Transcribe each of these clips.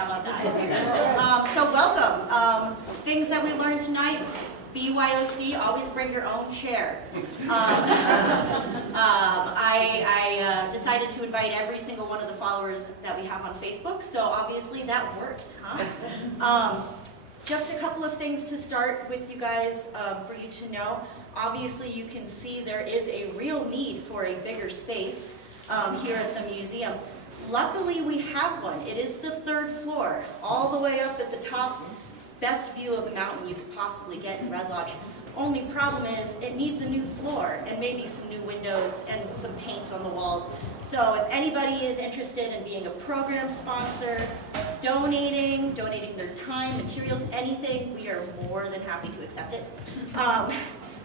How about that? So welcome. Things that we learned tonight. BYOC, always bring your own chair. I decided to invite every single one of the followers that we have on Facebook, so obviously that worked, huh? Just a couple of things to start with you guys for you to know. Obviously you can see there is a real need for a bigger space here at the museum. Luckily we have one. It is the 3rd floor, all the way up at the top. Best view of the mountain you could possibly get in Red Lodge. Only problem is it needs a new floor and maybe some new windows and some paint on the walls. So if anybody is interested in being a program sponsor, donating their time, materials, anything, we are more than happy to accept it.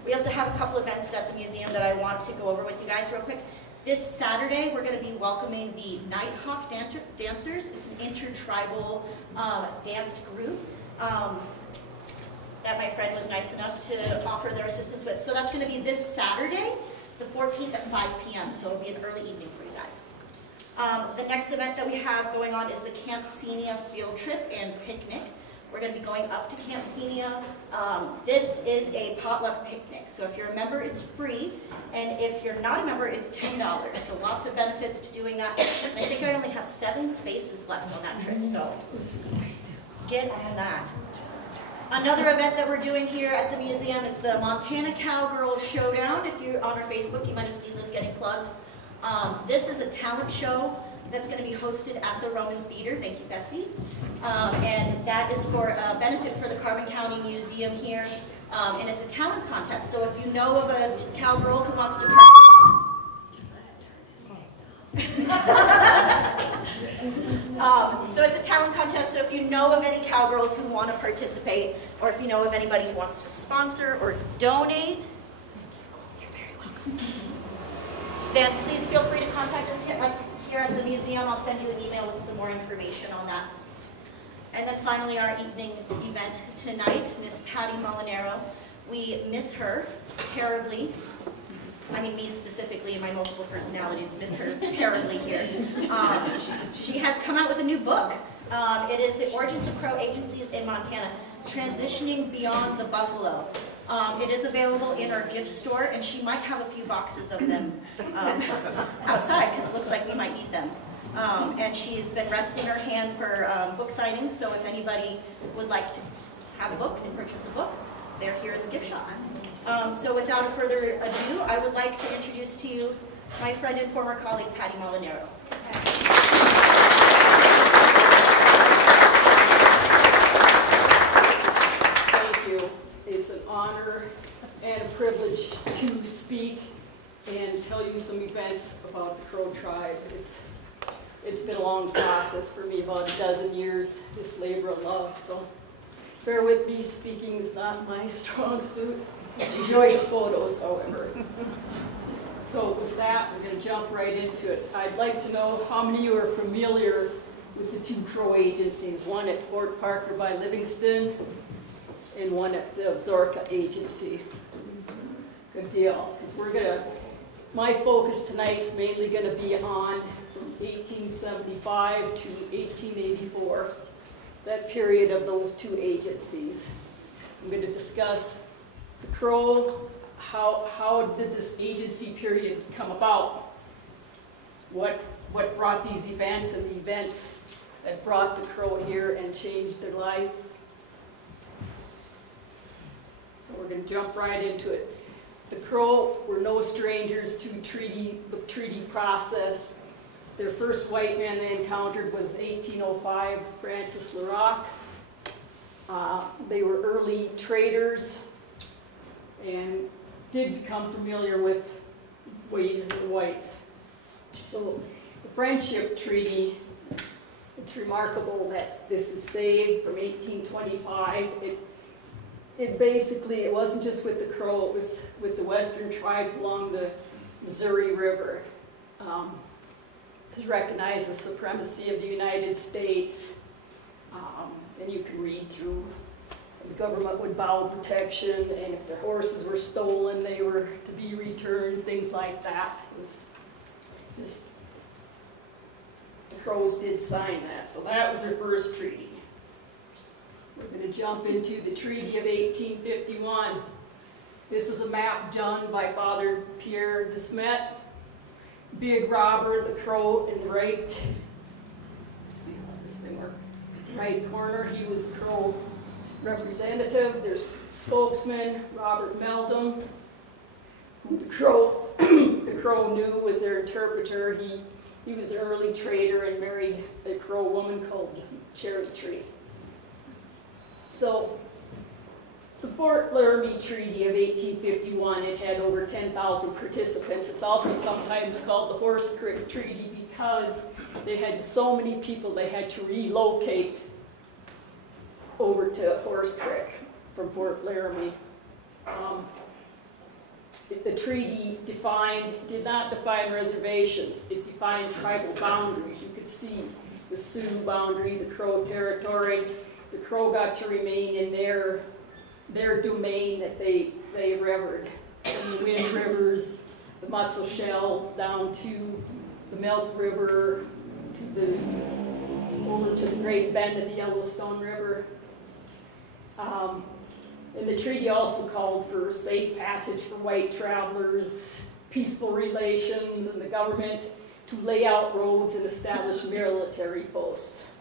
We also have a couple events at the museum that I want to go over with you guys real quick. This Saturday, we're going to be welcoming the Nighthawk Dancers. It's an intertribal dance group that my friend was nice enough to offer their assistance with. So that's going to be this Saturday, the 14th at 5 p.m. So it'll be an early evening for you guys. The next event that we have going on is the Camp Senia field trip and picnic. We're going to be going up to Camp Senia. This is a potluck picnic. So if you're a member, it's free. And if you're not a member, it's $10. So lots of benefits to doing that. And I think I only have 7 spaces left on that trip. So get on that. Another event that we're doing here at the museum is the Montana Cowgirl Showdown. If you're on our Facebook, you might have seen this getting plugged. This is a talent show that's going to be hosted at the Roman Theater. Thank you, Betsy. And that is for a benefit for the Carbon County Museum here. And it's a talent contest. So if you know of a cowgirl who wants to so it's a talent contest, so if you know of any cowgirls who want to participate, or if you know of anybody who wants to sponsor or donate, you're very welcome. Then please feel free to contact us here at the museum. I'll send you an email with some more information on that. And then finally, our evening event tonight, Miss Patty Molinaro. We miss her terribly. I mean, me specifically, my multiple personalities miss her terribly here. She has come out with a new book. It is The Origins of Crow Agencies in Montana, Transitioning Beyond the Buffalo. It is available in our gift store, and she might have a few boxes of them outside, because it looks like we might need them. And she's been resting her hand for book signing, so if anybody would like to have a book and purchase a book, they're here in the gift shop. So without further ado, I would like to introduce to you my friend and former colleague, Patty Molinaro. Thank you. It's an honor and a privilege to speak and tell you some events about the Crow tribe. It's been a long process for me, about a dozen years, this labor of love. So bear with me, speaking is not my strong suit. Enjoy the photos, however. So with that, we're going to jump right into it. I'd like to know how many of you are familiar with the 2 Crow agencies, one at Fort Parker by Livingston and one at the Absaroka Agency. Good deal, because my focus tonight's mainly going to be on from 1875 to 1884, that period of those 2 agencies. I'm going to discuss the Crow, how did this agency period come about? What brought these events and the events that brought the Crow here and changed their life? So we're going to jump right into it. The Crow were no strangers to the treaty process. Their first white man they encountered was 1805, Francis LaRock. They were early traders and did become familiar with ways of the whites. So the Friendship Treaty, it's remarkable that this is saved from 1825. It basically, it wasn't just with the Crow, it was with the western tribes along the Missouri River. To recognize the supremacy of the United States, and you can read through. The government would vow protection, and if their horses were stolen, they were to be returned, things like that. It was just the Crows did sign that, so that was their first treaty. We're going to jump into the Treaty of 1851. This is a map done by Father Pierre de Smet. Big Robert the Crow in the right, let's see, how's this thing work? Right corner, he was Crow representative. There's spokesman, Robert Meldum, who the Crow knew was their interpreter. He was an early trader and married a Crow woman called Cherry Tree. So, the Fort Laramie Treaty of 1851, it had over 10,000 participants. It's also sometimes called the Horse Creek Treaty because they had so many people they had to relocate over to Horse Creek from Fort Laramie. The treaty did not define reservations. It defined tribal boundaries. You could see the Sioux boundary, the Crow territory. The Crow got to remain in their domain that they revered. From the Wind Rivers, the Muscle Shell, down to the Milk River, over to the Great Bend of the Yellowstone River. And the treaty also called for safe passage for white travelers, peaceful relations, and the government to lay out roads and establish military posts.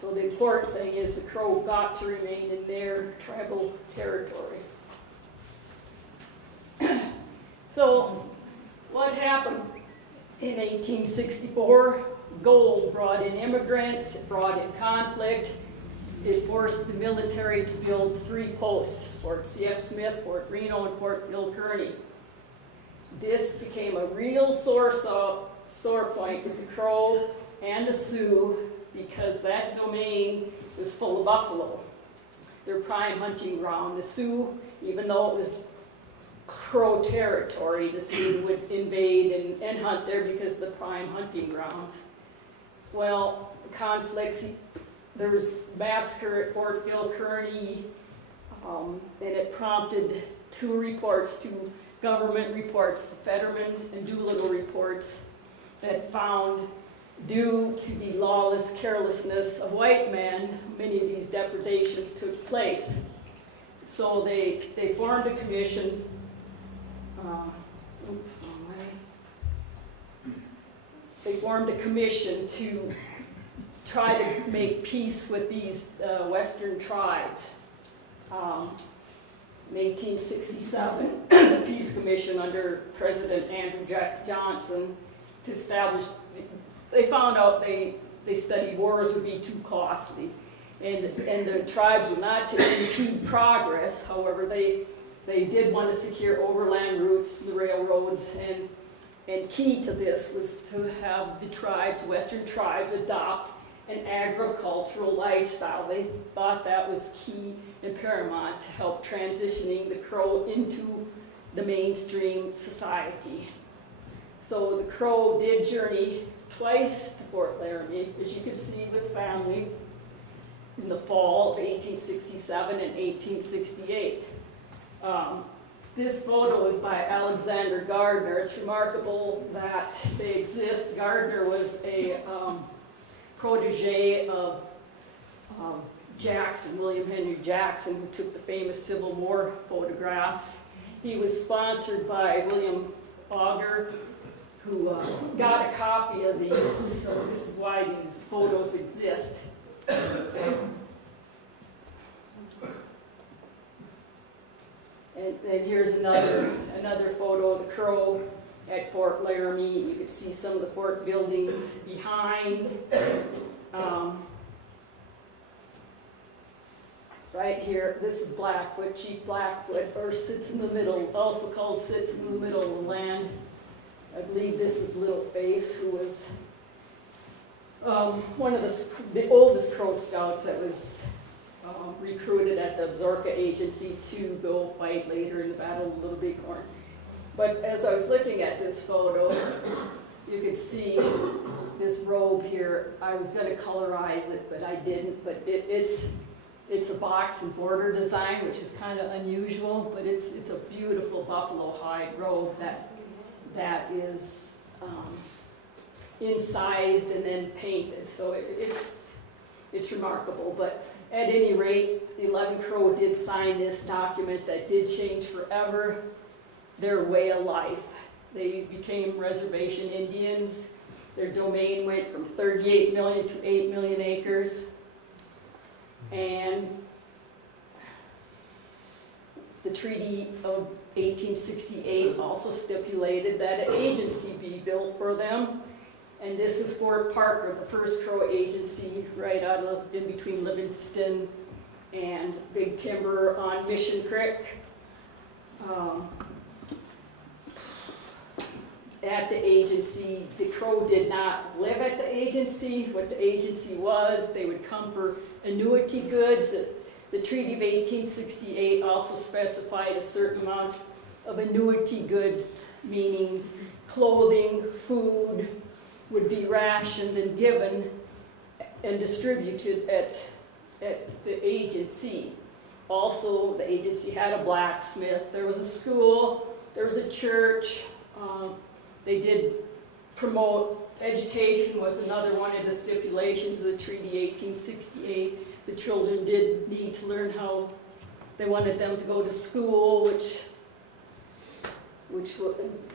So the important thing is the Crow got to remain in their tribal territory. So what happened in 1864? Gold brought in immigrants, it brought in conflict. It forced the military to build 3 posts, Fort C.F. Smith, Fort Reno, and Fort Bill Kearny. This became a real sore point with the Crow and the Sioux because that domain was full of buffalo, their prime hunting ground. The Sioux, even though it was Crow territory, the Sioux would invade and hunt there because of the prime hunting grounds. Well, the conflicts, there was massacre at Fort Bill Kearny, and it prompted 2 reports, 2 government reports, the Fetterman and Doolittle reports, that found, due to the lawless carelessness of white men, many of these depredations took place. So they formed a commission. They formed a commission to try to make peace with these Western tribes. In 1867, the Peace Commission under President Andrew Johnson to establish, they found out they studied wars would be too costly, and the tribes would not impede progress. However, they did want to secure overland routes, the railroads, and key to this was to have the tribes, Western tribes, adopt an agricultural lifestyle. They thought that was key and paramount to help transitioning the Crow into the mainstream society. So the Crow did journey twice to Fort Laramie, as you can see, with family in the fall of 1867 and 1868. This photo is by Alexander Gardner. It's remarkable that they exist. Gardner was a protege of Jackson, William Henry Jackson, who took the famous Civil War photographs. He was sponsored by William Auger, who got a copy of these, so this is why these photos exist. And here's another photo of the Crow at Fort Laramie. You can see some of the fort buildings behind. Right here, this is Blackfoot, Chief Blackfoot, or sits in the middle, also called sits in the middle of the land. I believe this is Little Face, who was one of the oldest Crow Scouts that was recruited at the Absaroka Agency to go fight later in the Battle of Little Bighorn. But as I was looking at this photo, you could see this robe here. I was going to colorize it, but I didn't. But it's a box and border design, which is kind of unusual, but it's a beautiful buffalo hide robe that is incised and then painted. So it's remarkable. But at any rate, 11 Crow did sign this document that did change forever their way of life. They became reservation Indians. Their domain went from 38 million to 8 million acres. And the Treaty of 1868 also stipulated that an agency be built for them. And this is Fort Parker, the first Crow agency, right out of in between Livingston and Big Timber on Mission Creek. At the agency, the Crow did not live at the agency. What the agency was, they would come for annuity goods. The Treaty of 1868 also specified a certain amount of annuity goods, meaning clothing, food, would be rationed and given and distributed at the agency. Also, the agency had a blacksmith. There was a school. There was a church. They did promote education was another one of the stipulations of the Treaty 1868. The children did need to learn how they wanted them to go to school, which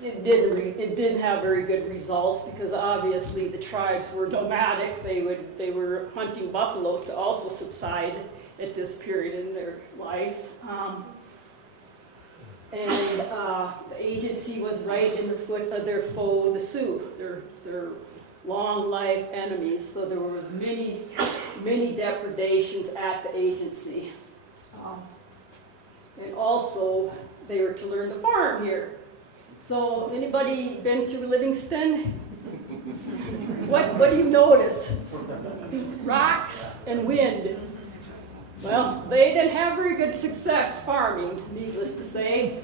it didn't have very good results because obviously the tribes were nomadic. They were hunting buffalo to also subside at this period in their life. The agency was right in the foot of their foe, the Sioux, their long life enemies. So there was many depredations at the agency. And also, they were to learn to farm here. So anybody been through Livingston? What do you notice? Rocks and wind. Well, they didn't have very good success farming, needless to say.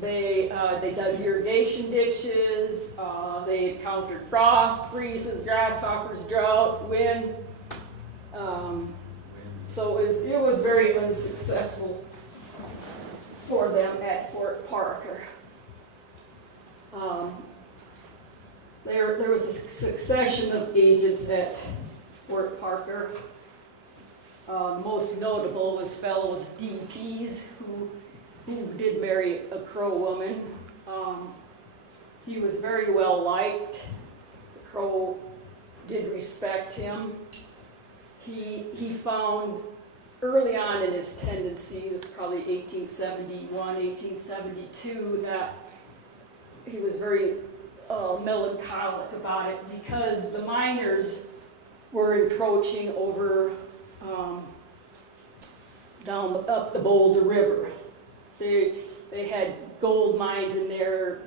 They dug irrigation ditches, they encountered frost, freezes, grasshoppers, drought, wind. So it was very unsuccessful for them at Fort Parker. There was a succession of agents at Fort Parker. Most notable was fellows DPs who did marry a Crow woman. He was very well liked. The Crow did respect him. He found early on in his tendency, it was probably 1871, 1872, that he was very melancholic about it because the miners were encroaching over up the Boulder River. They had gold mines in there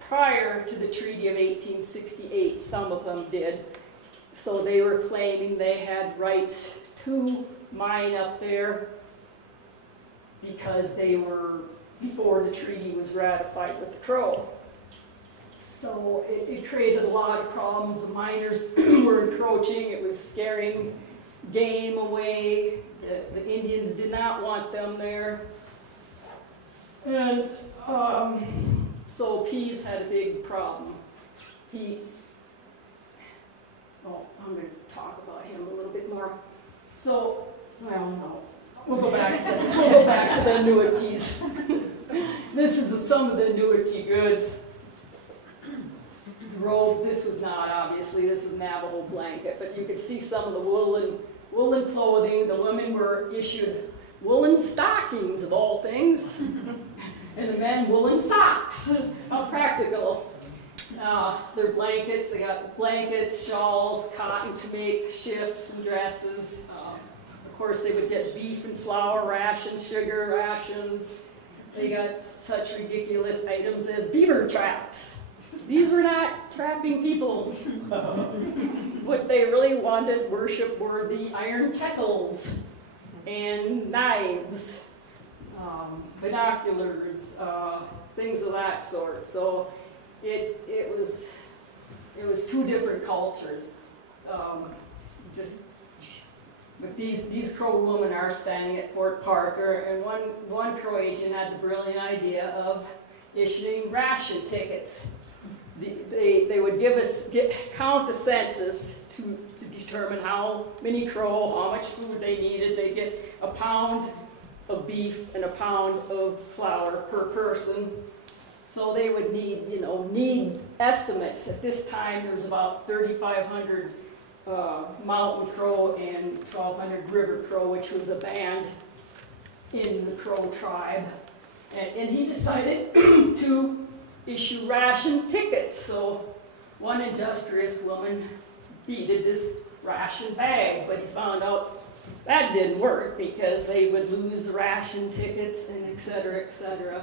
prior to the Treaty of 1868. Some of them did. So they were claiming they had rights to mine up there because they were before the treaty was ratified with the Crow. So it created a lot of problems. The miners were encroaching. It was scaring game away. The Indians did not want them there. And so Pease had a big problem. I'm going to talk about him a little bit more. So, well, no. We'll go back to the annuities. This is some of the annuity goods. Robe, this was not, obviously, this is Navajo blanket, but you could see some of the woolen clothing. The women were issued woolen stockings, of all things, and the men woolen socks. How practical. Their blankets, they got blankets, shawls, cotton to make shifts and dresses. Of course, they would get beef and flour rations, sugar rations. They got such ridiculous items as beaver traps. These were not trapping people. What they really wanted, worship, were the iron kettles and knives, binoculars, things of that sort. So it was two different cultures. But these Crow women are standing at Fort Parker, and one Crow agent had the brilliant idea of issuing ration tickets they would give us, count the census to determine how many crow, how much food they needed. They get a pound of beef and a pound of flour per person. So they would need, need estimates. At this time, there was about 3,500 mountain crow and 1,200 river crow, which was a band in the Crow tribe. And he decided to issue ration tickets. So one industrious woman needed this ration bag, but he found out that didn't work because they would lose ration tickets and et cetera, et cetera.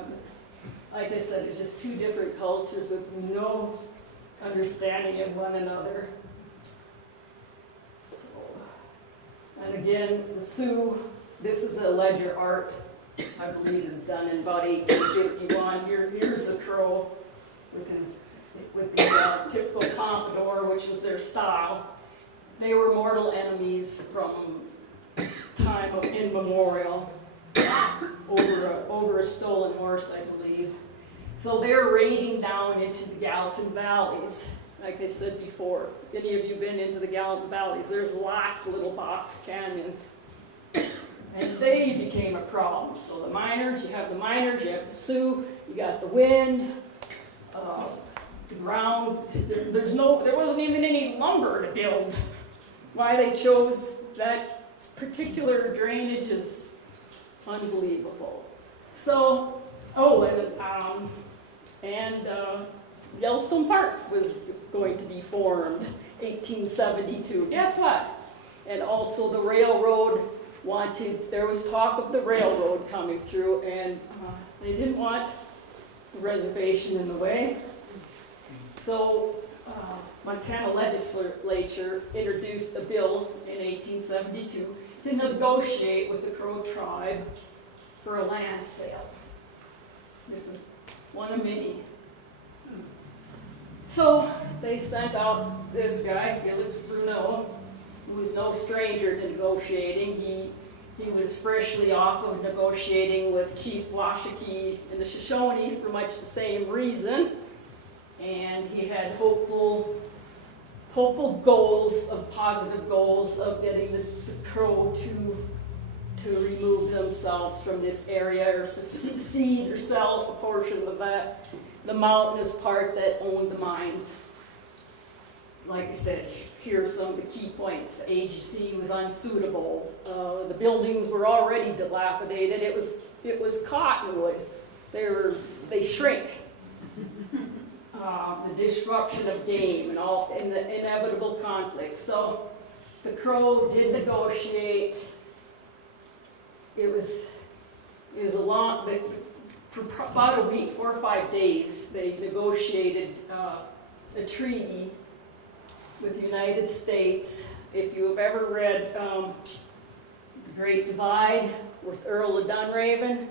Like I said, it's just two different cultures with no understanding of one another. So, and again, the Sioux, this is a ledger art, I believe is done in about 1851. Here's a crow with the typical pompadour, which was their style. They were mortal enemies from time immemorial over a stolen horse, I believe. So they're raiding down into the Gallatin Valleys. Like I said before, if any of you been into the Gallatin Valleys, there's lots of little box canyons. And they became a problem. So the miners, you have the Sioux, you got the wind, the ground. There wasn't even any lumber to build. Why they chose that particular drainage is unbelievable. So, Yellowstone Park was going to be formed, 1872. Guess what? And also the railroad there was talk of the railroad coming through, and they didn't want the reservation in the way. So Montana legislature introduced a bill in 1872 to negotiate with the Crow tribe for a land sale. This is one of many. So they sent out this guy, Felix Bruneau, who was no stranger to negotiating. He was freshly off of negotiating with Chief Washakie and the Shoshones for much the same reason. And he had hopeful goals, positive goals of getting the Crow to remove themselves from this area or secede or sell a portion of that, the mountainous part that owned the mines. Like I said, here are some of the key points. The AGC was unsuitable. The buildings were already dilapidated. It was cottonwood. They shrink. The disruption of game and the inevitable conflicts. So the Crow did negotiate. It was a long, for about a week, 4 or 5 days, they negotiated a treaty with the United States. If you have ever read The Great Divide with Earl of Dunraven,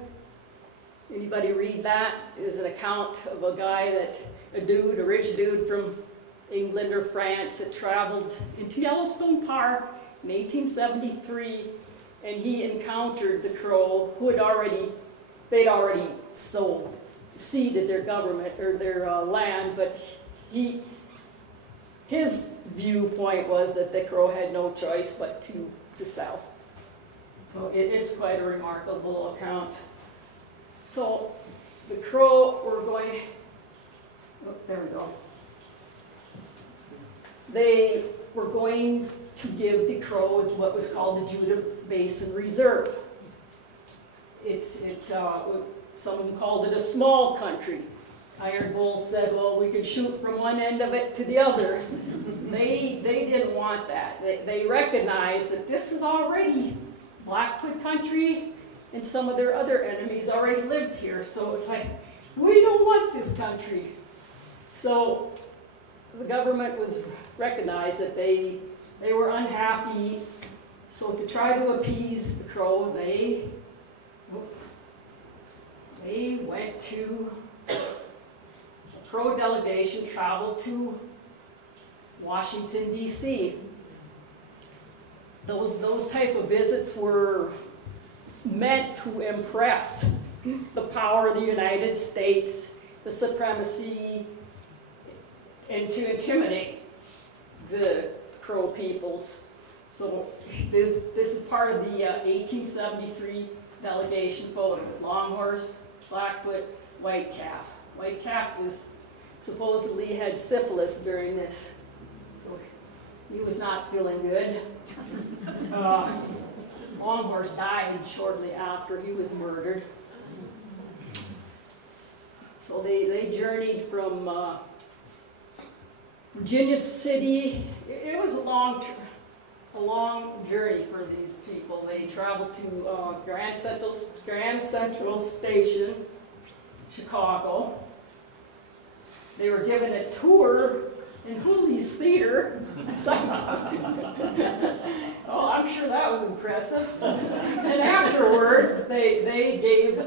anybody read that? It is an account of a guy a rich dude from England or France that traveled into Yellowstone Park in 1873, and he encountered the Crow who they'd already ceded their government or their land, but his viewpoint was that the Crow had no choice but to sell. So it's quite a remarkable account. So the Crow were going, there we go. They were going to give the Crow what was called the Judith Basin Reserve. Some of them called it a small country. Iron Bull said, well, we could shoot from one end of it to the other. They didn't want that. They recognized that this is already Blackfoot country, and some of their other enemies already lived here. So it's like, we don't want this country. So the government recognized that they were unhappy. So to try to appease the Crow, they went to, a Crow delegation traveled to Washington, D.C. Those type of visits were meant to impress the power of the United States, the supremacy, and to intimidate the Crow peoples. So this is part of the 1873 delegation vote. It was Longhorse, Blackfoot, White Calf. White Calf was supposedly had syphilis during this, so he was not feeling good. Longhorse died shortly after he was murdered. So they journeyed from Virginia City. It was a long journey for these people. They traveled to Grand Central Station, Chicago. They were given a tour in Hooley's Theater. Oh, I'm sure that was impressive. And afterwards, they gave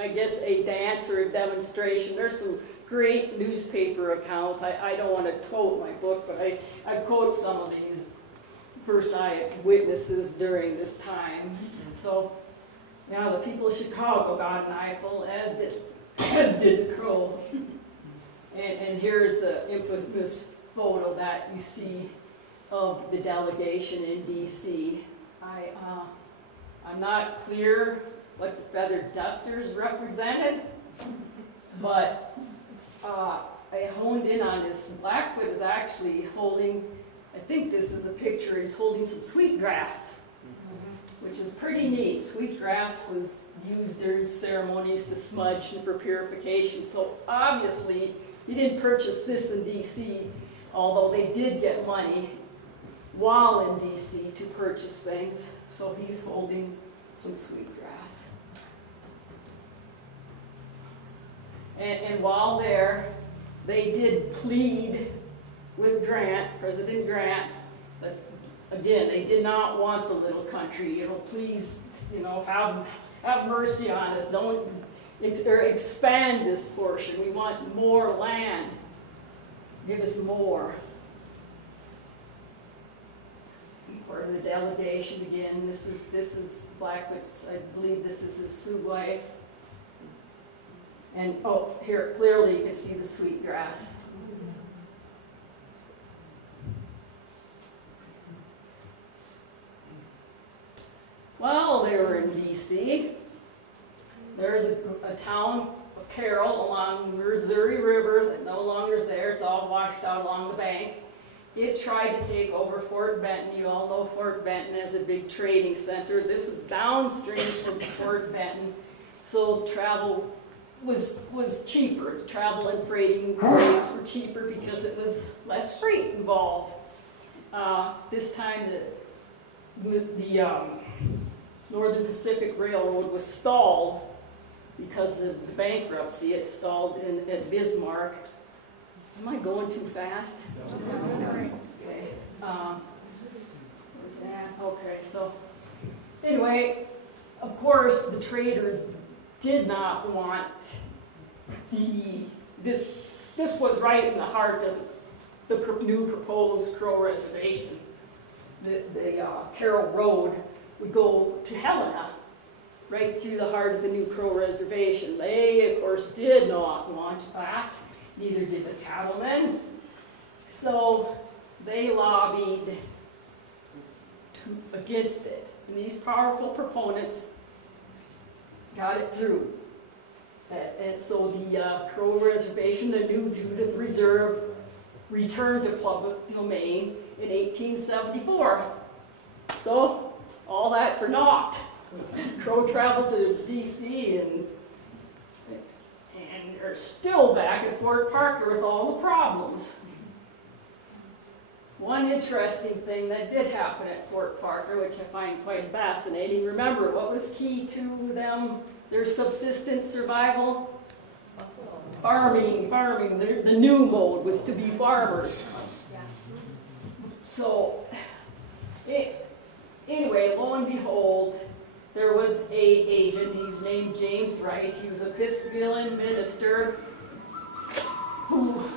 I guess a dance or a demonstration. There's some great newspaper accounts. I don't want to tote my book, but I quote some of these first eyewitnesses during this time. So, yeah, the people of Chicago got an eyeful, as did the Crow. And here's the infamous photo that you see of the delegation in D.C. I'm not clear what the feathered dusters represented, but I honed in on this. Blackfoot is actually holding, I think this is a picture, he's holding some sweetgrass, which is pretty neat. Sweetgrass was used during ceremonies to smudge and for purification, so obviously he didn't purchase this in D.C., although they did get money while in D.C. to purchase things, so he's holding some sweetgrass. And while there, they did plead with Grant, President Grant, but again, they did not want the little country. Please, have mercy on us. Don't expand this portion. We want more land. Give us more. Part of the delegation again. This is Blackfoot's. I believe this is his Sioux wife. And oh, here clearly you can see the sweetgrass. Well, they were in D.C. There's a town of Carroll along the Missouri River that no longer is there. It's all washed out along the bank. It tried to take over Fort Benton. You all know Fort Benton as a big trading center. This was downstream from Fort Benton, so travel was cheaper. Travel and freighting rates were cheaper because it was less freight involved. This time the Northern Pacific Railroad was stalled because of the bankruptcy. It stalled at Bismarck. Am I going too fast? No. Okay. Where's that? Okay, so anyway, of course, the traders did not want this was right in the heart of the new proposed Crow reservation. The Carroll Road would go to Helena, right through the heart of the new Crow reservation. They, of course, did not want that. Neither did the cattlemen. So they lobbied against it. And these powerful proponents got it through. And so the Crow Reservation, the new Judith Reserve, returned to public domain in 1874. So all that for naught. Crow traveled to D.C. and are still back at Fort Parker with all the problems. One interesting thing that did happen at Fort Parker, which I find quite fascinating, remember what was key to them, their subsistence survival? Farming. The new mode was to be farmers. So, anyway, lo and behold, there was an agent, he was named James Wright. He was an Episcopalian minister who,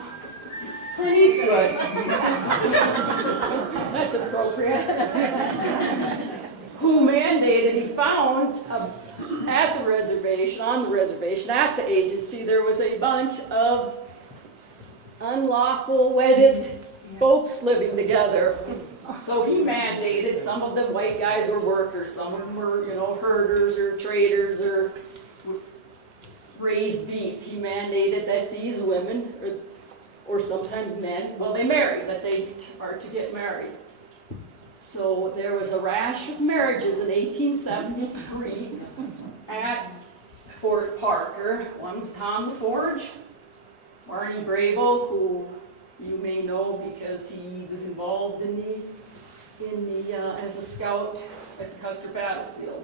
Clint Eastwood, that's appropriate, who mandated, he found at the reservation, on the reservation, at the agency, there was a bunch of unlawful wedded folks living together. So he mandated, some of them white guys were workers, some of them were, herders or traders or raised beef. He mandated that these women, or sometimes men, well, they marry, that they are to get married. So there was a rash of marriages in 1873 at Fort Parker. One was Tom the Forge, Barney Bravo, who you may know because he was involved as a scout at the Custer battlefield.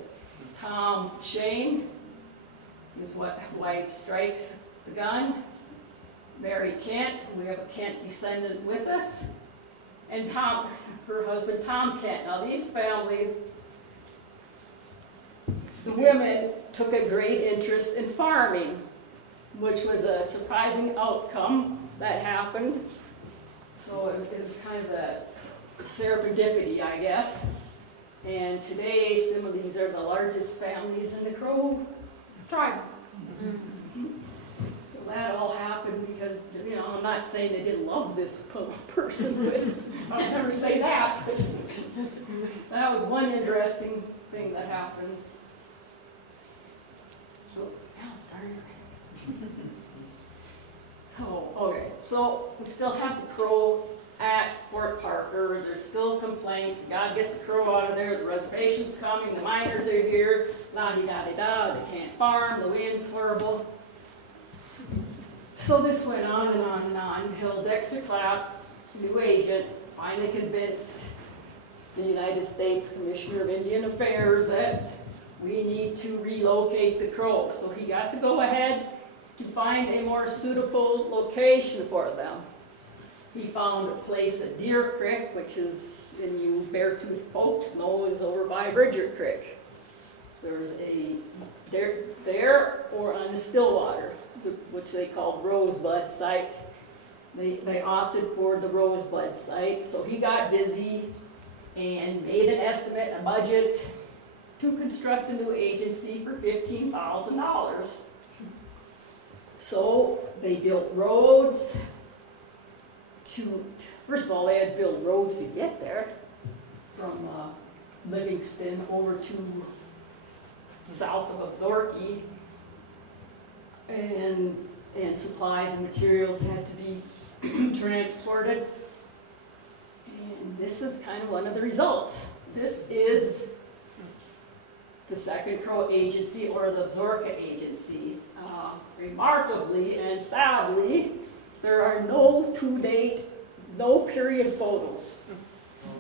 Tom Shane, his wife strikes the gun. Mary Kent, we have a Kent descendant with us. And Tom, her husband Tom Kent. Now these families, the women took a great interest in farming, which was a surprising outcome that happened. So it was kind of a serendipity, I guess. And today, some of these are the largest families in the Crow tribe. Mm-hmm. Well, that all happened because, I'm not saying they didn't love this person, but I'll never say that. But that was one interesting thing that happened. So we still have the Crow at Fort Parker. There's still complaints. We gotta get the Crow out of there. The reservation's coming. The miners are here. La-di-da-di-da. They can't farm. The wind's horrible. So this went on and on and on until Dexter Clapp, new agent, finally convinced the United States Commissioner of Indian Affairs that we need to relocate the Crow. So he got to go ahead to find a more suitable location for them. He found a place at Deer Creek, which is, in you Beartooth folks know, is over by Bridger Creek. There's a, there or on the Stillwater, which they called Rosebud site. They opted for the Rosebud site, so he got busy and made an estimate, a budget, to construct a new agency for $15,000. So they built roads first of all, they had to build roads to get there from Livingston over to south of Absaroka, and supplies and materials had to be transported. And this is kind of one of the results. This is the Second Crow Agency, or the Absaroka Agency. Remarkably and sadly, there are no to-date, no period photos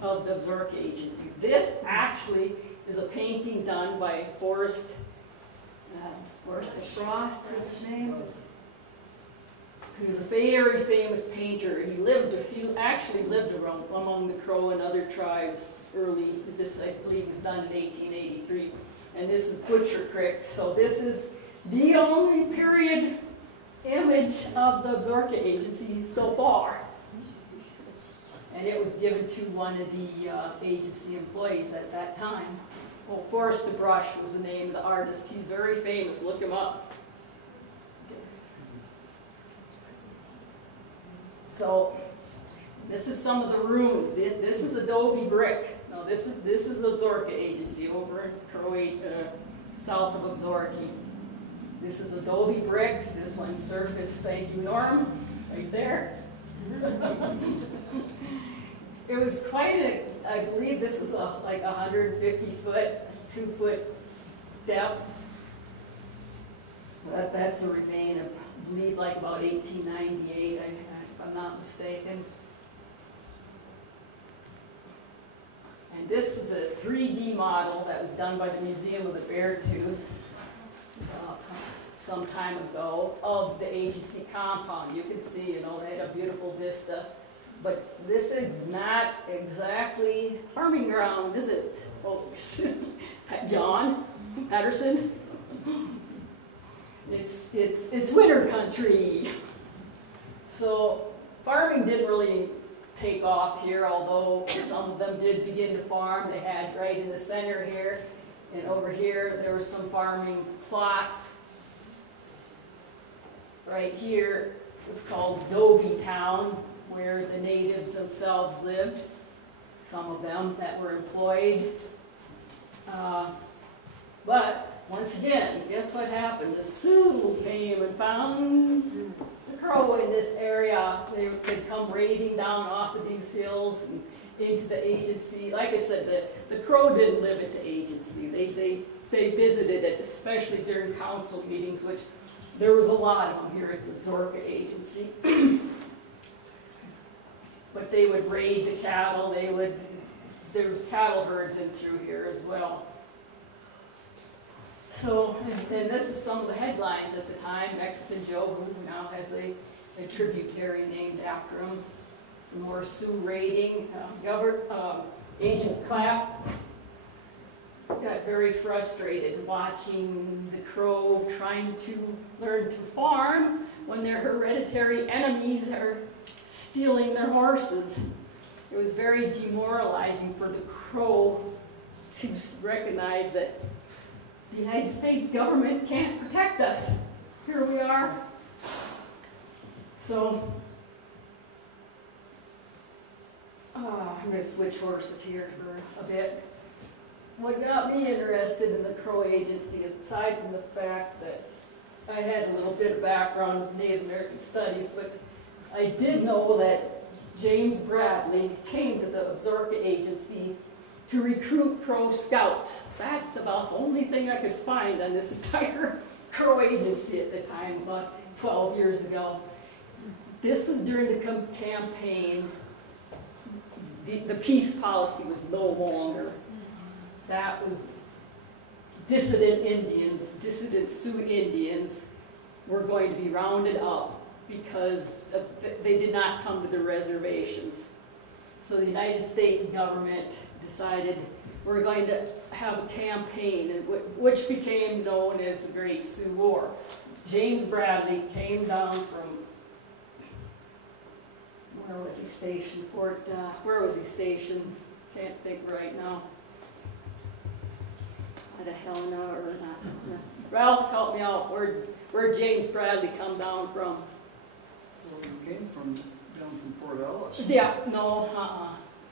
of the Absaroka Agency. This actually is a painting done by Forrest Frost, is his name. He was a very famous painter. He actually lived around among the Crow and other tribes early. This, I believe, was done in 1883. And this is Butcher Creek. So this is the only period image of the Absaroka Agency so far. And it was given to one of the agency employees at that time. Well, Forrest DeBrush was the name of the artist. He's very famous. Look him up. So this is some of the rooms. This is adobe brick. No, this is the Absaroka Agency over in Crow, south of Absaroka. This is adobe bricks. This one's surface. Thank you, Norm, right there. It was quite I believe this was like 150 foot, 2 foot depth. So that's a remain of, I believe, like about 1898, if I'm not mistaken. And this is a 3D model that was done by the Museum of the Beartooth some time ago of the agency compound. You can see, they had a beautiful vista. But this is not exactly farming ground, is it, folks? John Patterson? It's winter country. So farming didn't really take off here, although some of them did begin to farm. They had right in the center here, and over here there were some farming plots. Right here, was called Dobie Town, where the natives themselves lived, some of them that were employed. But once again, guess what happened? The Sioux came and found the Crow in this area. They could come raiding down off of these hills and into the agency. Like I said, the Crow didn't live at the agency. They visited it, especially during council meetings, which there was a lot of them here at the Zorka agency. But they would raid the cattle. There was cattle herds in through here as well. So, and this is some of the headlines at the time. Mexican Joe, who now has a tributary named after him. Some more Sioux raiding. Agent Clapp got very frustrated watching the Crow trying to learn to farm when their hereditary enemies are stealing their horses. It was very demoralizing for the Crow to recognize that the United States government can't protect us. Here we are. So, I'm going to switch horses here for a bit. What got me interested in the Crow Agency, aside from the fact that I had a little bit of background with Native American studies, but I did know that James Bradley came to the Absaroka Agency to recruit Crow Scouts. That's about the only thing I could find on this entire Crow Agency at the time, about 12 years ago. This was during the campaign. The peace policy was no longer. That was dissident Indians, dissident Sioux Indians were going to be rounded up because they did not come to the reservations. So the United States government decided we're going to have a campaign, which became known as the Great Sioux War. James Bradley came down from, where was he stationed? Where was he stationed? Can't think right now. The Helena or not. Ralph, help me out. Where'd James Bradley come down from? Well, he came down from Fort Ellis. Yeah, no,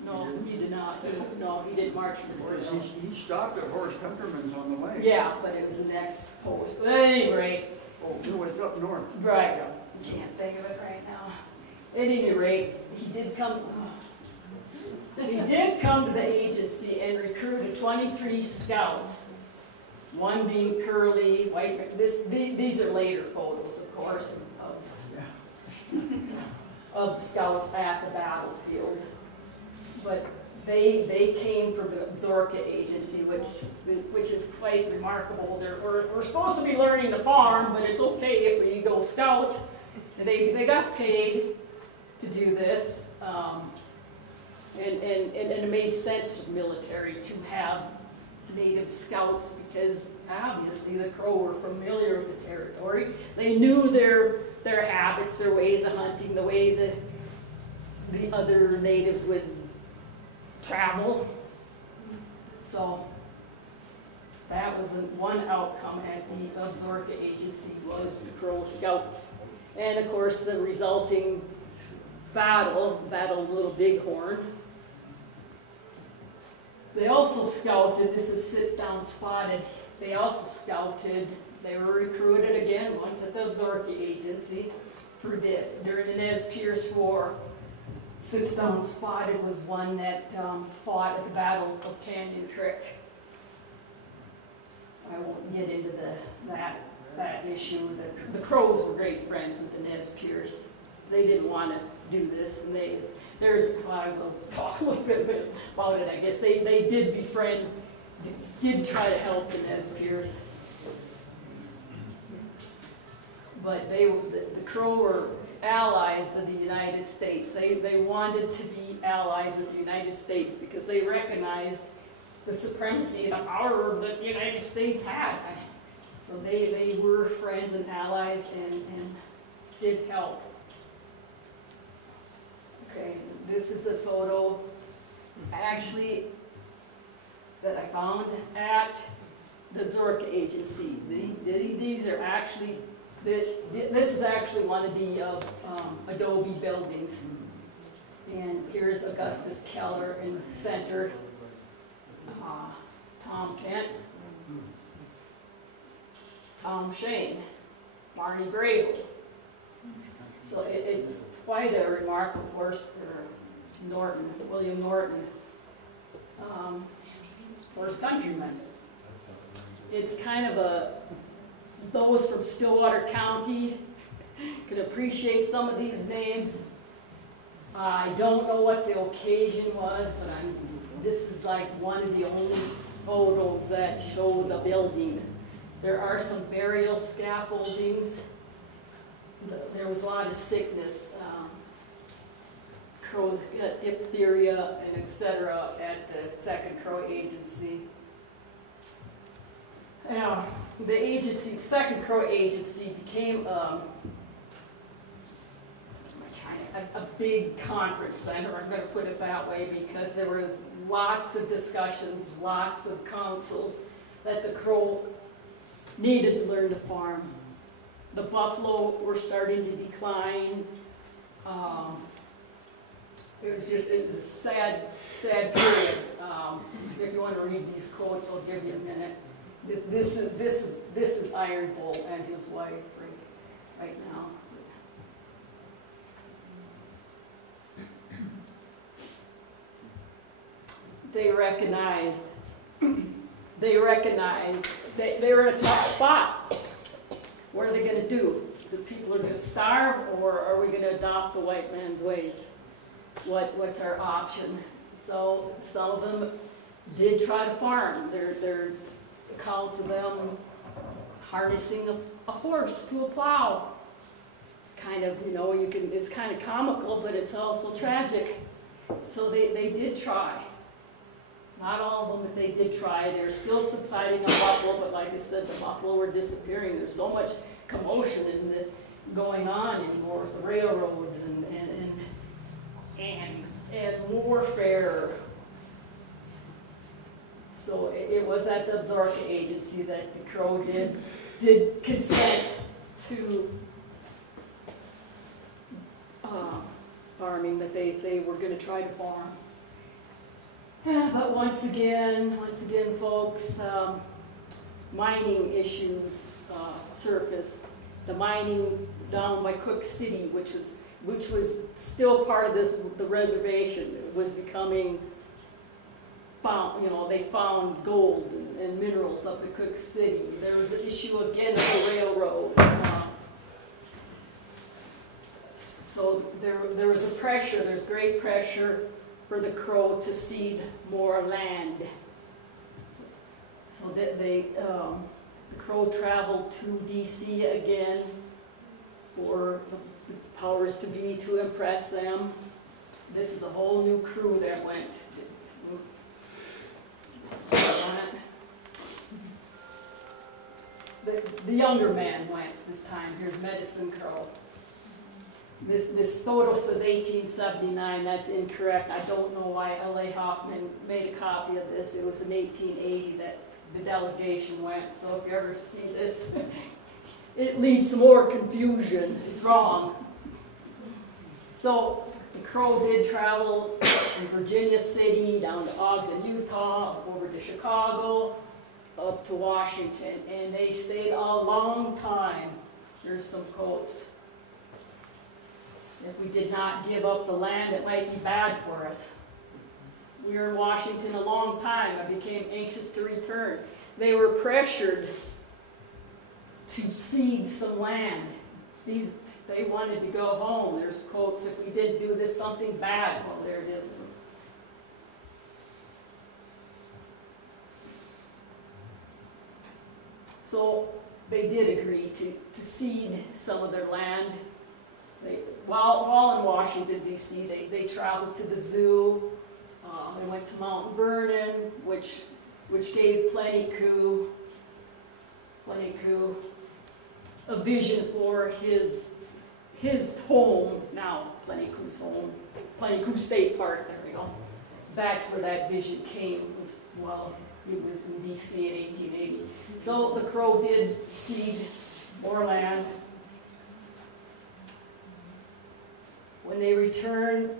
no, he did not. No, he didn't march from Fort Ellis. He stopped at Horse Countryman's on the way. Yeah, but it was the next post. But at any rate. Oh, no, it's up north. Right. Yeah. Can't think of it right now. At any rate, he did come to the agency and recruited 23 scouts. One being curly, white. These are later photos, of course, of the scouts at the battlefield. But they came from the Absaroka Agency, which is quite remarkable. We're supposed to be learning to farm, but it's okay if we go scout. And they got paid to do this, and it made sense for the military to have Native scouts because obviously the Crow were familiar with the territory. They knew their habits, their ways of hunting, the way the other natives would travel. So that was one outcome at the Absaroka Agency was the Crow Scouts. And of course the resulting battle of Little Bighorn. They also scouted, this is sits down spotted, they also scouted, they were recruited again once at the Absaroka Agency during the Nez Perce War. Sits down spotted was one that fought at the Battle of Canyon Creek. I won't get into that issue. The Crows were great friends with the Nez Perce. They didn't want to do this, and I will talk a little bit about it. I guess they did befriend, did try to help the Nez Perce. But the Crow were allies of the United States. They wanted to be allies with the United States because they recognized the supremacy and the power that the United States had. So they were friends and allies and did help. Okay, this is the photo actually that I found at the Absaroka Agency. These are actually This is actually one of the adobe buildings. And here's Augustus Keller in the center, Tom Kent, Tom Shane, Barney Grable. So it's quite a remarkable horse, Norton, William Norton, horse countryman. It's kind of those from Stillwater County can appreciate some of these names. I don't know what the occasion was, but this is like one of the only photos that show the building. There are some burial scaffoldings. There was a lot of sickness, crows, diphtheria, and etc. at the Second Crow Agency. Now, the Second Crow Agency became a big conference center, I'm going to put it that way, because there was lots of discussions, lots of councils that the Crow needed to learn to farm. The buffalo were starting to decline. It was a sad period. If you want to read these quotes, I'll give you a minute. This is Iron Bull and his wife right now. They recognized they were in a tough spot. What are they going to do? The people are going to starve, or are we going to adopt the white man's ways? What's our option? So some of them did try to farm. There's accounts of them harnessing a horse to a plow. It's kind of, it's kind of comical, but it's also tragic. So they did try. Not all of them, but they did try. They're still subsiding on buffalo, but like I said, the buffalo were disappearing. There's so much commotion going on anymore with the railroads and warfare. So it was at the Absaroka Agency that the Crow did consent to farming, that they were going to try to farm. Yeah, but once again, folks, mining issues surfaced. The mining down by Cook City, which was still part of the reservation, was becoming found. They found gold and minerals up at Cook City. There was an issue again with the railroad. So there was a pressure. There's great pressure for the Crow to cede more land. So that the Crow traveled to D.C. again for the powers to be to impress them. This is a whole new crew that went. The younger man went this time. Here's Medicine Crow. This photo says 1879. That's incorrect. I don't know why L.A. Hoffman made a copy of this. It was in 1880 that the delegation went. So if you ever see this, it leads to more confusion. It's wrong. So the Crow did travel from Virginia City down to Ogden, Utah, over to Chicago, up to Washington, and they stayed a long time. Here's some quotes. If we did not give up the land, it might be bad for us. We were in Washington a long time. I became anxious to return. They were pressured to cede some land. They wanted to go home. There's quotes, if we did do this, something bad. Well, there it is. So they did agree to cede some of their land. While in Washington, D.C., they traveled to the zoo. They went to Mount Vernon, which gave Plenty Coup a vision for his home, now Plenty Coup's home, Plenty Coup State Park, there we go. That's where that vision came, he was in D.C. in 1880. So the Crow did cede more land. When they returned,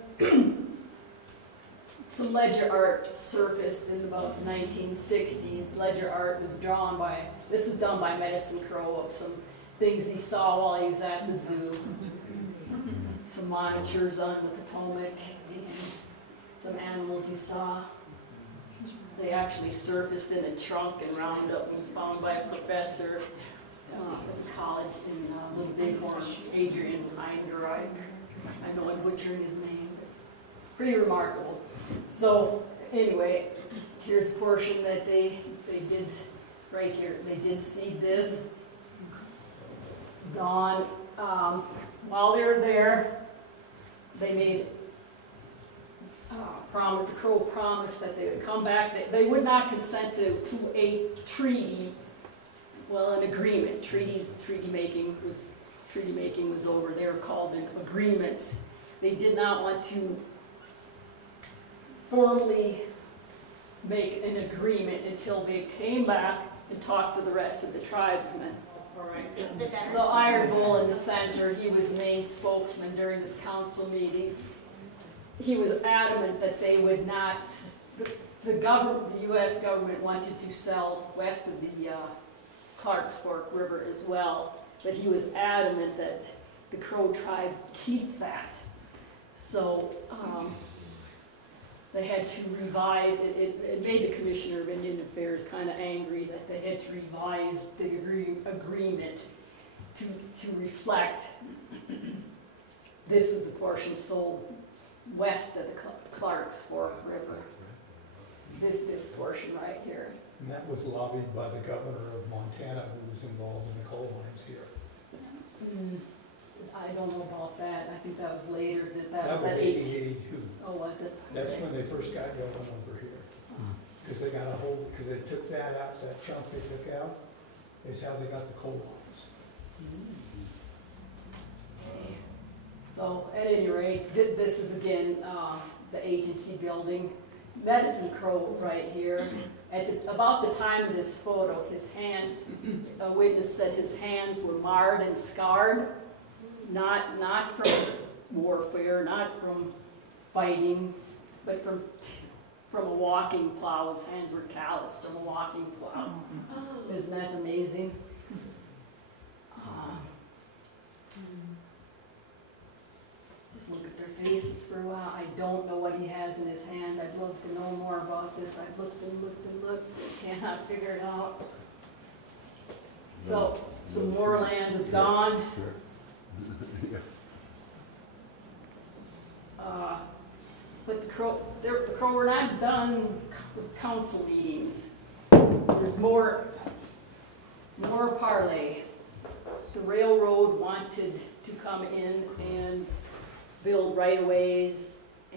some ledger art surfaced in about the 1960s. Ledger art was drawn by, this was done by Medicine Crow, of some things he saw while he was at the zoo. Some monitors on the Potomac and some animals he saw. They actually surfaced in a trunk and Roundup was found by a professor at the college in Little Bighorn, Adrian Eingereich. I know I'm butchering his name, but pretty remarkable. So anyway, here's a portion that they did right here. They did see this. Gone. While they were there, they made the Crow promised that they would come back. They would not consent to a treaty, well, an agreement. Treaty making was over. They were called agreements. They did not want to formally make an agreement until they came back and talked to the rest of the tribesmen. All right. So Iron Bull in the center, he was the main spokesman during this council meeting. He was adamant that they would not, the U.S. government wanted to sell west of the Clark's Fork River as well, but he was adamant that the Crow tribe keep that. So they had to revise, it made the Commissioner of Indian Affairs kind of angry that they had to revise the agreement to reflect this was a portion sold west of the Clark's Fork River. This portion right here. And that was lobbied by the governor of Montana, who was involved in the coal mines here. I don't know about that. I think that was later. That was at 1882. Oh, was it? That's Okay. when they first got going over here. Because they got a hold, because they took that out, that chunk they took out, is how they got the coal mines. Okay. So at any rate, this is again the agency building. Medicine Crow right here. About the time of this photo, his hands, a witness said his hands were marred and scarred, not from warfare, not from fighting, but from a walking plow. His hands were calloused from a walking plow. Isn't that amazing? Just look at their faces for a while. I don't know what he has in his hand. I'd love to know more about this. I've looked and looked and looked. Cannot figure it out. So some more land is gone. But the Crow were not done with council meetings. There's more parley. The railroad wanted to come in and build right-of-ways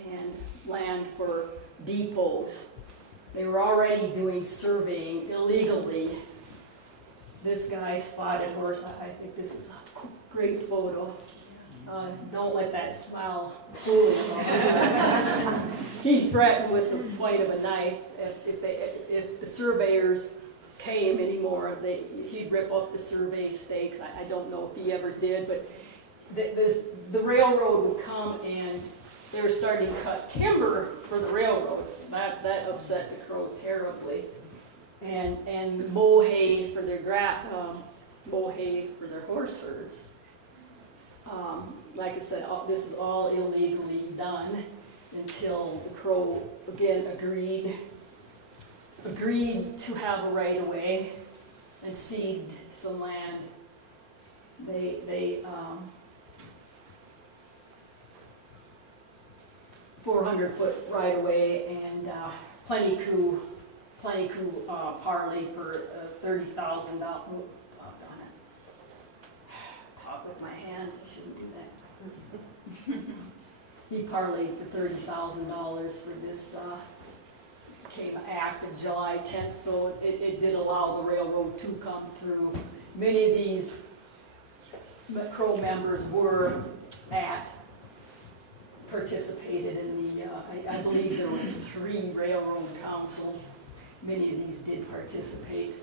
and land for depots. They were already doing surveying illegally. This guy, Spotted Horse, I think this is a great photo. Don't let that smile fool you. He threatened with the point of a knife if the surveyors came anymore, he'd rip up the survey stakes. I don't know if he ever did, but the railroad would come and they were starting to cut timber for the railroad. That upset the Crow terribly. And mow hay for their horse herds. Like I said, this is all illegally done until the Crow again agreed to have a right-of-way and cede some land. They 400-foot right-of-way and plenty crew parley for $30,000. Talk with my hands. I shouldn't do that. He parlayed for $30,000 for this came active July 10th, so it did allow the railroad to come through. Many of these Crow members participated in the, I believe there was 3 railroad councils. Many of these did participate.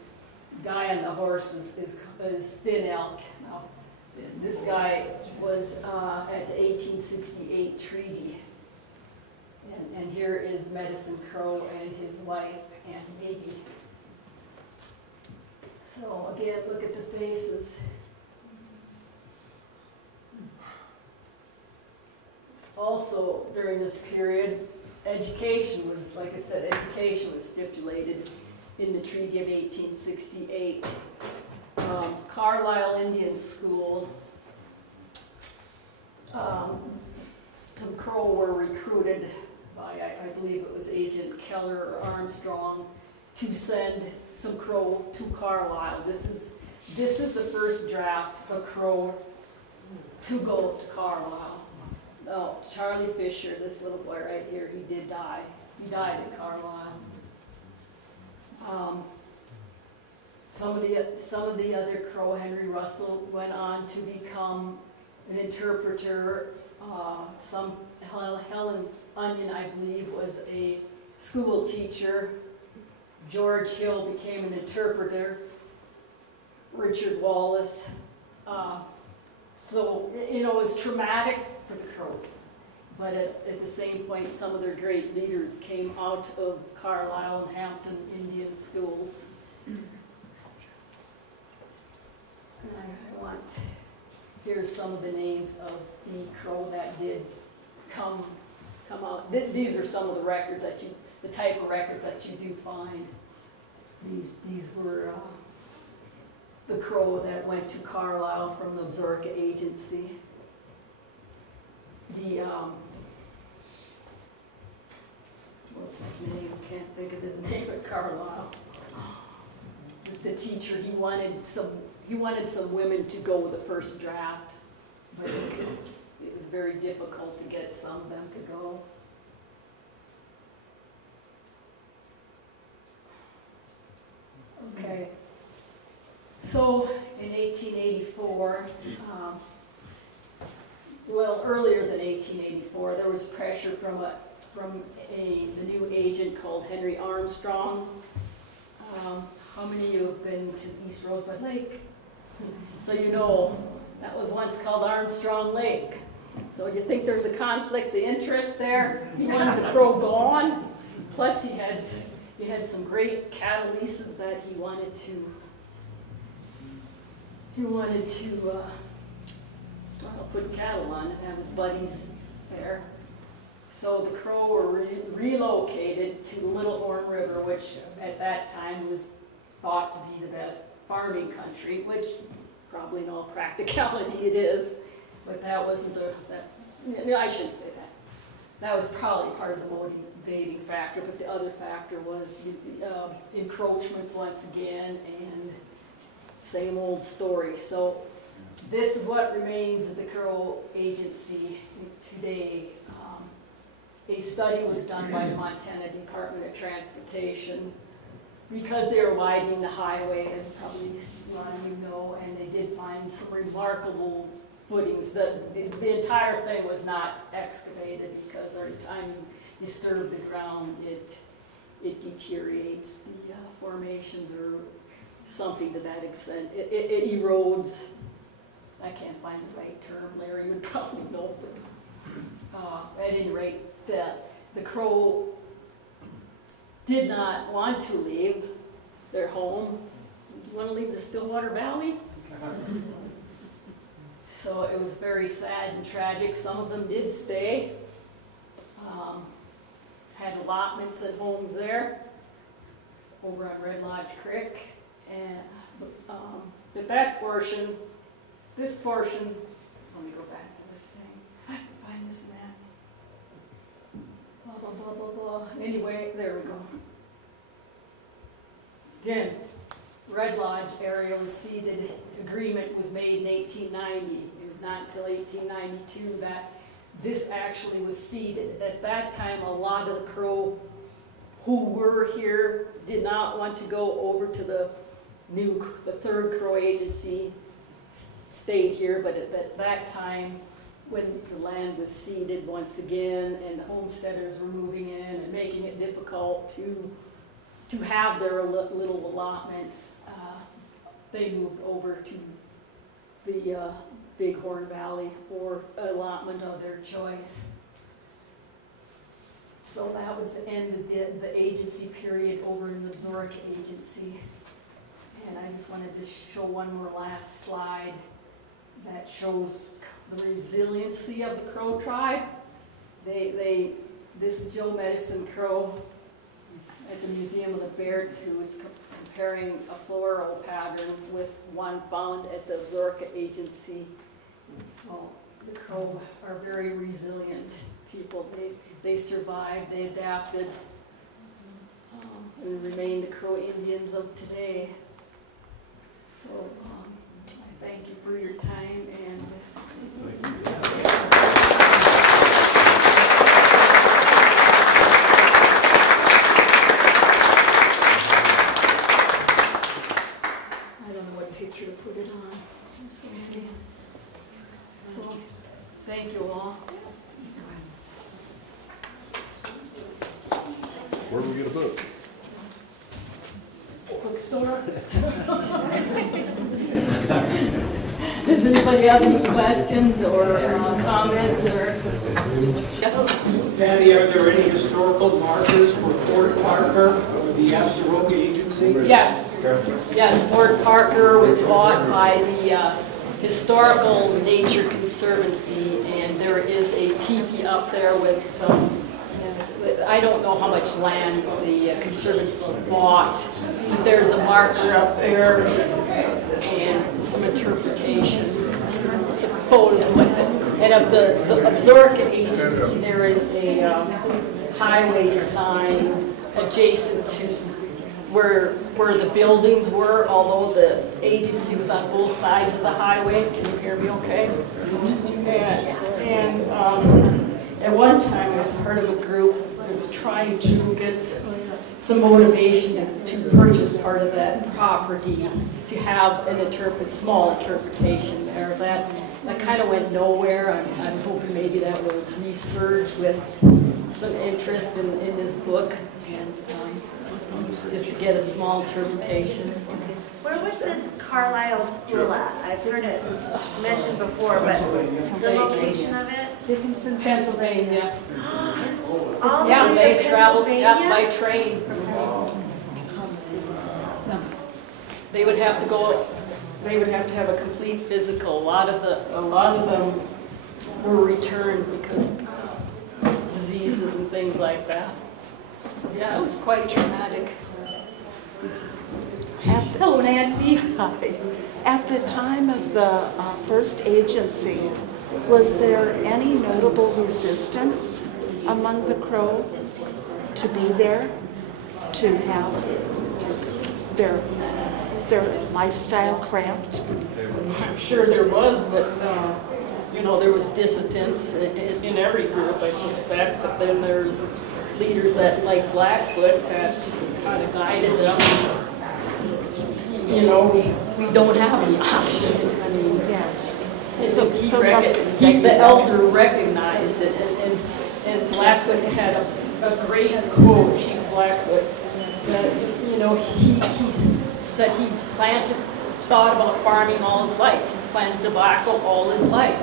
The guy on the horse is Thin Elk. Now, This guy was at the 1868 treaty. And here is Medicine Crow and his wife, Aunt Maggie. So again, look at the faces. Also, during this period, education was, like I said, education was stipulated in the Treaty of 1868. Carlisle Indian School, some Crow were recruited by, I believe it was Agent Keller or Armstrong, to send some Crow to Carlisle. This is the first draft of Crow to go to Carlisle. Oh, Charlie Fisher, this little boy right here, he did die. He died at Carlisle. Some of the other Crow, Henry Russell, went on to become an interpreter. Helen Onion, I believe, was a school teacher. George Hill became an interpreter. Richard Wallace. So, you know, it was traumatic for the Crow. But at the same point, some of their great leaders came out of Carlisle and Hampton Indian schools. And I want, here's some of the names of the Crow that did come out. These are some of the records that the type of records that you do find. These were the Crow that went to Carlisle from the Absaroka Agency. The, what's his name? Can't think of his name at Carlisle. The teacher, he wanted some women to go with the first draft, but it was very difficult to get some of them to go. Okay. So in 1884, well, earlier than 1884, there was pressure from the new agent called Henry Armstrong. How many of you have been to East Rosebud Lake? So you know that was once called Armstrong Lake. So you think there's a conflict of interest there? He wanted the Crow gone. Plus he had some great cattle leases that he wanted to put cattle on and have his buddies there. So the Crow were relocated to the Little Horn River, which at that time was thought to be the best farming country, which probably in all practicality it is, but that wasn't I shouldn't say that. That was probably part of the motivating factor, but the other factor was the encroachments once again and same old story. So this is what remains of the Crow Agency today. A study was done by the Montana Department of Transportation because they were widening the highway, as probably a lot of you know, and they did find some remarkable footings. The entire thing was not excavated because every time you disturb the ground, it deteriorates the formations or something to that extent. It erodes. I can't find the right term. Larry would probably know, but at any rate, the Crow did not want to leave their home. Do you want to leave the Stillwater Valley? So it was very sad and tragic. Some of them did stay, had allotments and homes there over on Red Lodge Creek. And but that portion, this portion, let me go back to this thing. I can find this map. Blah, blah, blah, blah, blah. Anyway, there we go. Again, Red Lodge area was ceded. Agreement was made in 1890. It was not until 1892 that this actually was ceded. At that time, a lot of the Crow who were here did not want to go over to the third Crow Agency, stayed here, but at that time, when the land was ceded once again and the homesteaders were moving in and making it difficult to have their little allotments, they moved over to the Bighorn Valley or allotment of their choice. So that was the end of the agency period over in the Zurich agency. And I just wanted to show one more last slide that shows the resiliency of the Crow tribe. This is Joe Medicine Crow at the Museum of the Bear, who is comparing a floral pattern with one found at the Zurich agency. So the Crow are very resilient people. They survived, they adapted, and remain the Crow Indians of today. So I thank you for your time, and I don't know what picture to put it on. So thank you all. Where do we get a book? Bookstore. Does anybody have any questions or comments or? Patty, are there any historical markers for Fort Parker or the Absaroka Agency? Yes. Yes, Fort Parker was bought by the Historical Nature Conservancy, and there is a teepee up there with some, I don't know how much land the Conservancy bought. There's a marker up there and some interpretation. Some photos with it. And of the Zurich Agency, there is a highway sign adjacent to where the buildings were, although the agency was on both sides of the highway. Can you hear me okay? And at one time I was part of a group that was trying to get some motivation to purchase part of that property, to have an small interpretation there. That kind of went nowhere. I'm hoping maybe that will resurge with some interest in this book, and just to get a small interpretation. Where was this Carlisle school at? I've heard it mentioned before, but the location of it? Pennsylvania. All the Yeah, way to they traveled by Pennsylvania? train from home. They would have to go. They would have to have a complete physical. A lot of them were returned because of diseases and things like that. So yeah, it was quite traumatic. Hello, Nancy. Hi. At the time of the first agency, was there any notable resistance among the Crow to be there, to have their lifestyle cramped? I'm sure there was, but there was dissidents in every group, I suspect. But then there's leaders that, like Blackfoot, that kind of guided them. We don't have any option. I mean, the elder recognized it, and Blackfoot had a great quote, Chief Blackfoot, that he said he's thought about farming all his life. He planted tobacco all his life.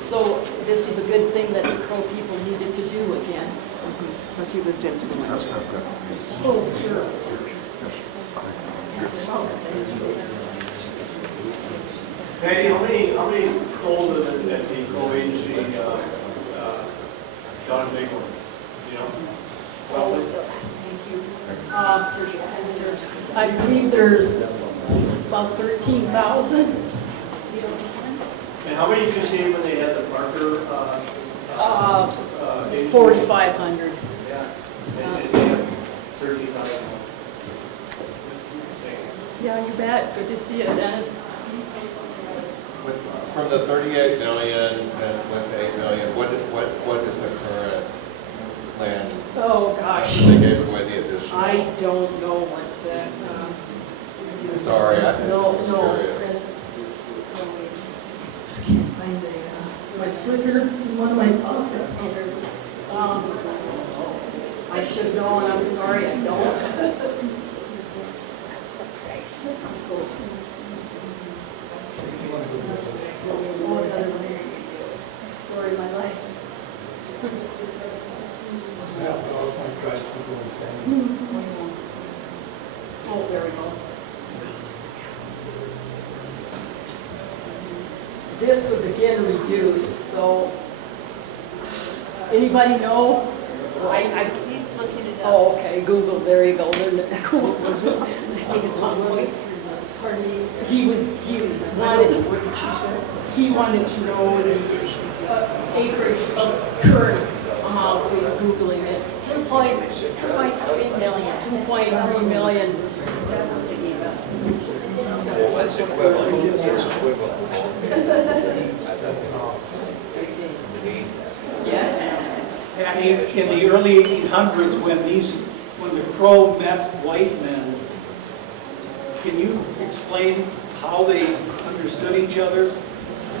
So this was a good thing that the Crow people needed to do again. So he was into the winter. Oh, sure. Patty, how many told us that the Crow Agency got a big one? Roughly? Thank you for your answer. I believe there's about 13,000. And how many did you say when they had the Parker? 4,500. Yeah. And they have 13,000. Yeah, you bet. Good to see you, Dennis. From the 38 million and went to 8 million, what is the current land? Oh, gosh. They gave away the additional. I don't know what that. Sorry, I No. curious. I can't find my slicker. It's in one of my pockets. I should know, and I'm sorry I don't. I'm so. Oh, there we go. This was again reduced, so anybody know? He's looking it up. Oh, okay, Google, there you go. Google. I think it's 1 pardon me. He wanted to know the acreage of current amount, so he's Googling it. 2.3 million. 2.3 million. That's what they gave us. What's equivalent? It's equivalent. Yes? In the early 1800s, when the Crow met white men, can you explain how they understood each other?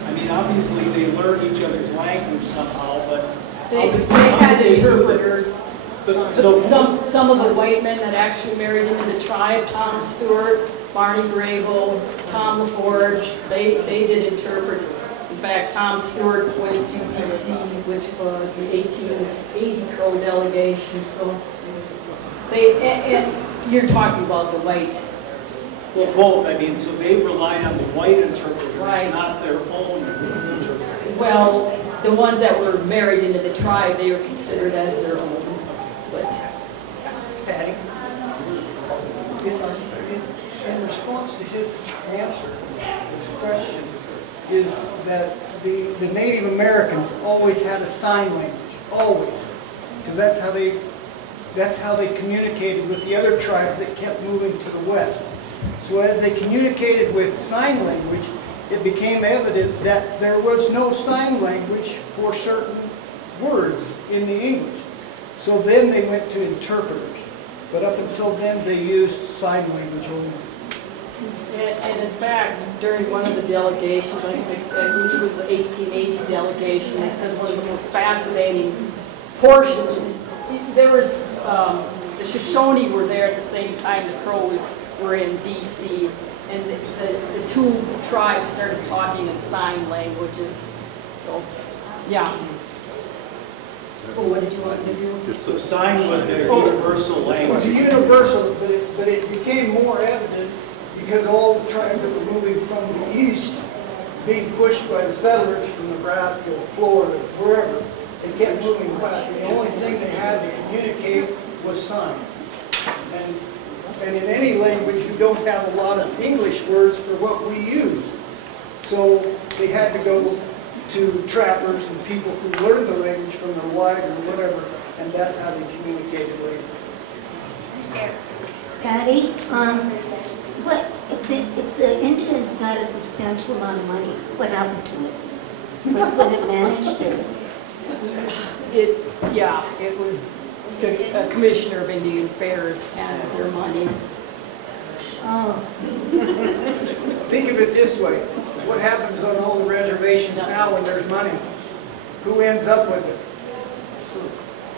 I mean, obviously they learned each other's language somehow, but They had interpreters. So Some of the white men that actually married into the tribe, Tom Stewart, Barney Grable, Tom LaForge, they did interpret. In fact, Tom Stewart went to DC, which was the 1880 Crow delegation. So and you're talking about the white. well, both, I mean, so they relied on the white interpreters, Right. not their own interpreters. Well, the ones that were married into the tribe, they were considered as their own. But Patty? In response to his answer, his question, is that the Native Americans always had a sign language, always. Because that's how they communicated with the other tribes that kept moving to the west. So as they communicated with sign language, it became evident that there was no sign language for certain words in the English. So then they went to interpreters. But up until then, they used sign language only. And in fact, during one of the delegations, I believe it was the 1880 delegation, they said one of the most fascinating portions, there was, the Shoshone were there at the same time the Crow were in DC, and the two tribes started talking in sign languages. So, yeah. Oh, what did you want to do? So sign was their universal It was language. universal, but it became more evident because all the tribes that were moving from the east, being pushed by the settlers from Nebraska, Florida, wherever, they kept moving west. The only thing they had to communicate was sign. And in any language, you don't have a lot of English words for what we use. So they had to go to trappers and people who learned the language from their wives or whatever, and that's how they communicated later. Patty, what if the Indians got a substantial amount of money? What happened to it? Was it managed or? It was a commissioner of Indian Affairs had their money. Oh, Think of it this way. What happens on all the reservations now when there's money? Who ends up with it?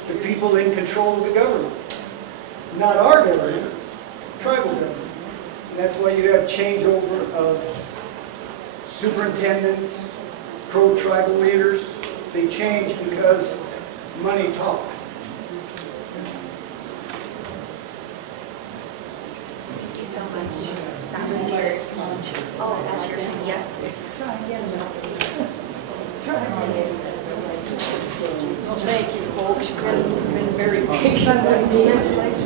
The people in control of the government. Not our government, tribal government. And that's why you have changeover of superintendents, Crow tribal leaders. They change because money talks. Thank you so much. That was yours. Oh, that's your, yeah. Thank you, folks. You've been very patient with me.